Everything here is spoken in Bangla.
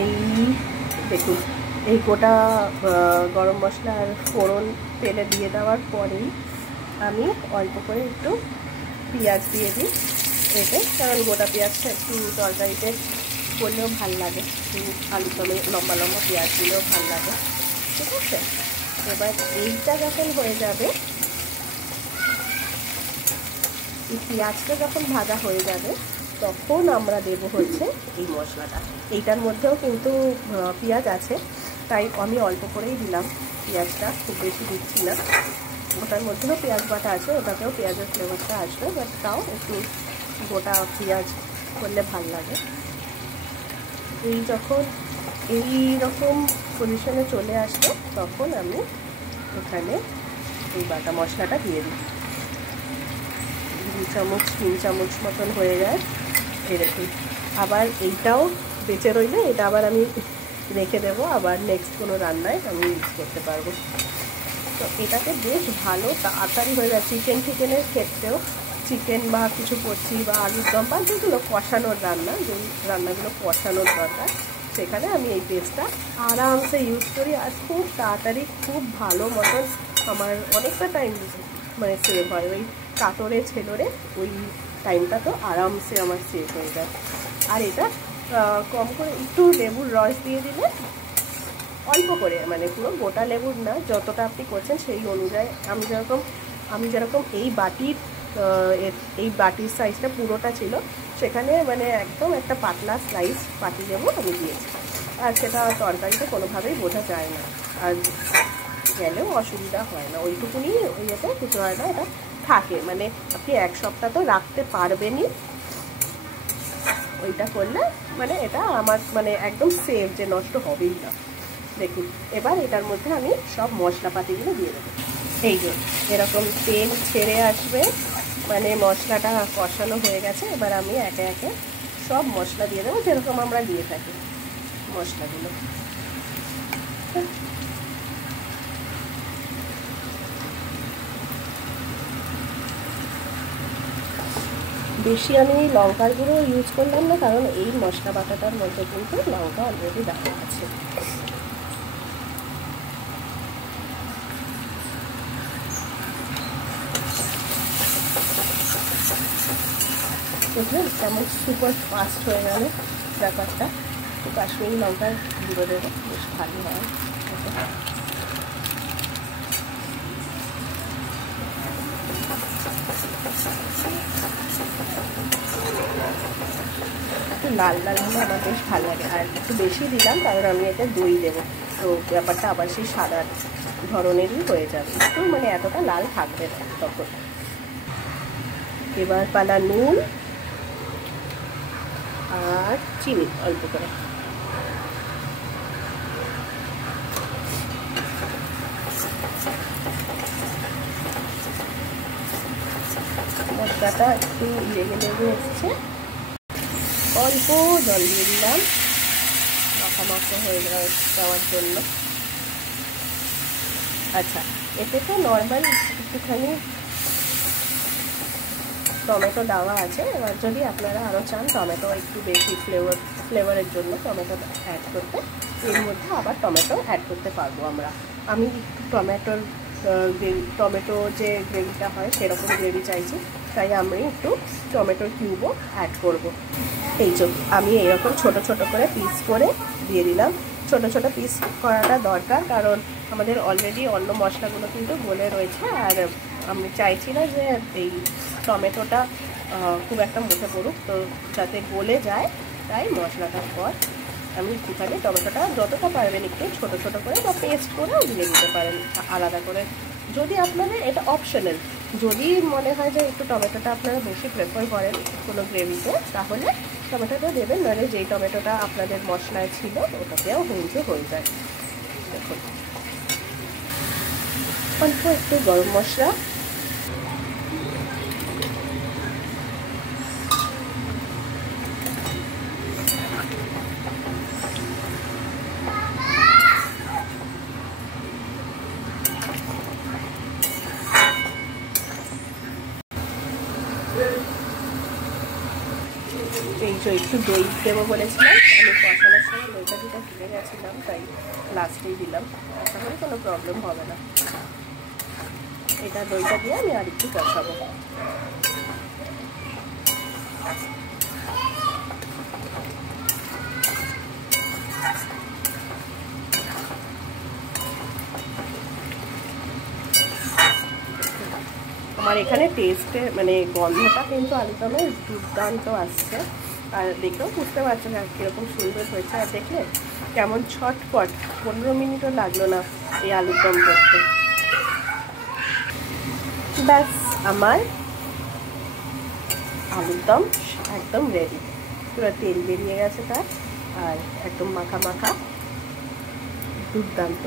এই দেখুন, এই গোটা গরম মশলা আর ফোড়ন তেলে দিয়ে দেওয়ার পরেই আমি অল্প করে একটু পেঁয়াজ দিয়ে দিই এতে, কারণ গোটা পেঁয়াজটা একটু তরকারিতে করলেও ভাল লাগে, আলুর দমে লম্বা লম্বা পেঁয়াজ দিলেও ভাল লাগে। ঠিক আছে, এবার এইটা যখন হয়ে যাবে, এই পেঁয়াজটা যখন ভাজা হয়ে যাবে তখন আমরা দেবো হচ্ছে এই মশলাটা। এইটার মধ্যেও কিন্তু পেঁয়াজ আছে, তাই আমি অল্প করেই দিলাম পেঁয়াজটা, খুব বেশি দিচ্ছি না। ওটার মধ্যেও পেঁয়াজ বাটা আছে, ওটাতেও পেঁয়াজের ফ্লেভারটা আসবে, বাট তাও একটু গোটা পেঁয়াজ করলে ভাল লাগে। এই যখন এই রকম পজিশনে চলে আসবে তখন আমি এখানে এই বাটা মশলাটা দিয়ে দিই। 2 চামচ 3 চামচ মতন হয়ে যায় এরকম। আবার এইটাও বেঁচে রইলে এটা আবার আমি রেখে দেবো, আবার নেক্সট কোনো রান্নায় আমি ইউজ করতে পারবো। তো এটাতে বেশ ভালো তাড়াতাড়ি হয়ে যায়। চিকেনের ক্ষেত্রেও, চিকেন বা কিছু করছি বা আলুর দম বা যেগুলো কষানোর রান্না, যে রান্নাগুলো কষানোর দরকার, সেখানে আমি এই পেস্টটা আরামসে ইউজ করি। আর খুব তাড়াতাড়ি খুব ভালো মতন আমার অনেকটা টাইম মানে সেভ হয়। ওই কাতরে ছেলরে ওই টাইমটা তো আরামসে আমার সেভ হয়ে যায়। আর এটা কম করে একটু লেবুর রস দিয়ে দিলে, অল্প করে, মানে পুরো গোটা লেবুর না, যতটা আপনি করছেন সেই অনুযায়ী। আমি যেরকম এই বাটির সাইজটা পুরোটা ছিল, সেখানে মানে একদম একটা পাতলা স্লাইস পাতি লেবু আমি দিয়েছি। আর সেটা তরকারিতে কোনোভাবেই বোঝা যায় না, আর গেলেও অসুবিধা হয় না, ওইটুকুনি ইয়েতে কিছু হয় না, এটা থাকে। মানে আপনি 1 সপ্তাহ তো রাখতে পারবেনই ওইটা করলে, মানে এটা আমার মানে একদম সেফ, যে নষ্ট হবেই না। দেখুন, এবার এটার মধ্যে আমি সব মশলাপাতিগুলো দিয়ে দেবো। এই যে এরকম তেল ছেড়ে আসবে, মানে মশলাটা কষানো হয়ে গেছে। এবার আমি একে একে সব মশলা দিয়ে দেবো, যেরকম আমরা দিয়ে থাকি মশলাগুলো। বেশি আমি লঙ্কার গুঁড়ো ইউজ করলাম না, কারণ এই মশলা বাটাটার মধ্যে কিন্তু লঙ্কা অলরেডি দেওয়া আছে। দেখবেন কেমন সুপার ফাস্ট হয়ে গেল ব্যাপারটা। তো কাশ্মীরি লঙ্কার গুঁড়ো দেবো, বেশ ভালো হয়। একটু লাল লাল হলে আমার বেশ ভালো লাগে। আর একটু বেশি দিলাম কারণ আমি এতে দই দেবো, তো ব্যাপারটা আবার সেই সাদা ধরনেরই হয়ে যাবে, একটু মানে এতটা লাল থাকবে না তখন। এবার পালা নুন আর চিনি অল্প করে। মশলাটা একটু লেগে লেগে এসছে, অল্প জল দিয়ে দিলাম মাখা হয়ে যাওয়ার জন্য। আচ্ছা, এতে তো নর্মাল একটুখানি টমেটো দেওয়া আছে। এবার যদি আপনারা আরও চান টমেটো একটু বেশি ফ্লেভারের জন্য টমেটো অ্যাড করতে, এর মধ্যে আবার টমেটো অ্যাড করতে পারবো আমরা। আমি একটু টমেটো যে গ্রেভিটা হয় সেরকম গ্রেভি চাইছি, তাই আমি একটু টমেটোর কিউবও অ্যাড করব। এই যে আমি এরকম ছোট ছোট করে পিস করে দিয়ে দিলাম। ছোট ছোট পিস করাটা দরকার, কারণ আমাদের অলরেডি অন্য মশলাগুলো কিন্তু গলে রয়েছে, আর আমি চাইছি না যে এই টমেটোটা খুব একটা মুখে পড়ুক, তো যাতে গলে যায়, তাই মশলাটার পর আমি একটুখানি টমেটোটা যতটা পারবেন একটু ছোট ছোট করে বা পেস্ট করেও দিয়ে দিতে পারেন আলাদা করে। যদি আপনাদের এটা অপশনাল, যদি মনে হয় যে একটু টমেটোটা আপনারা বেশি প্রেফার করেন কোনো গ্রেভিতে, তাহলে টমেটোটা দেবেন, নাহলে যেই টমেটোটা আপনাদের মশলায় ছিল ওটাতেও হয়ে যায়। দেখুন, অল্প একটু গরম মশলা, এই যে একটু দই দেবো বলেছিলাম, আমি কষানোর সময় দইটা তরকারিটা ভুলে গেছিলাম, তাই লাস্টেই দিলাম। আশা করি কোনো প্রবলেম হবে না। এটা দইটা দিয়ে আমি আর একটু কষাবো। আমার এখানে টেস্টে মানে গন্ধটা কিন্তু আলুদমের দুর্দান্ত আসছে। আর দেখেও বুঝতে পারছো না কীরকম সুন্দর হয়েছে। আর দেখলে কেমন ছটপট, 15 মিনিটও লাগলো না এই আলুদম করতে। ব্যাস আমার আলুদম একদম রেডি। পুরো তেল বেরিয়ে গেছে তার, আর একদম মাখা মাখা, দুর্দান্ত।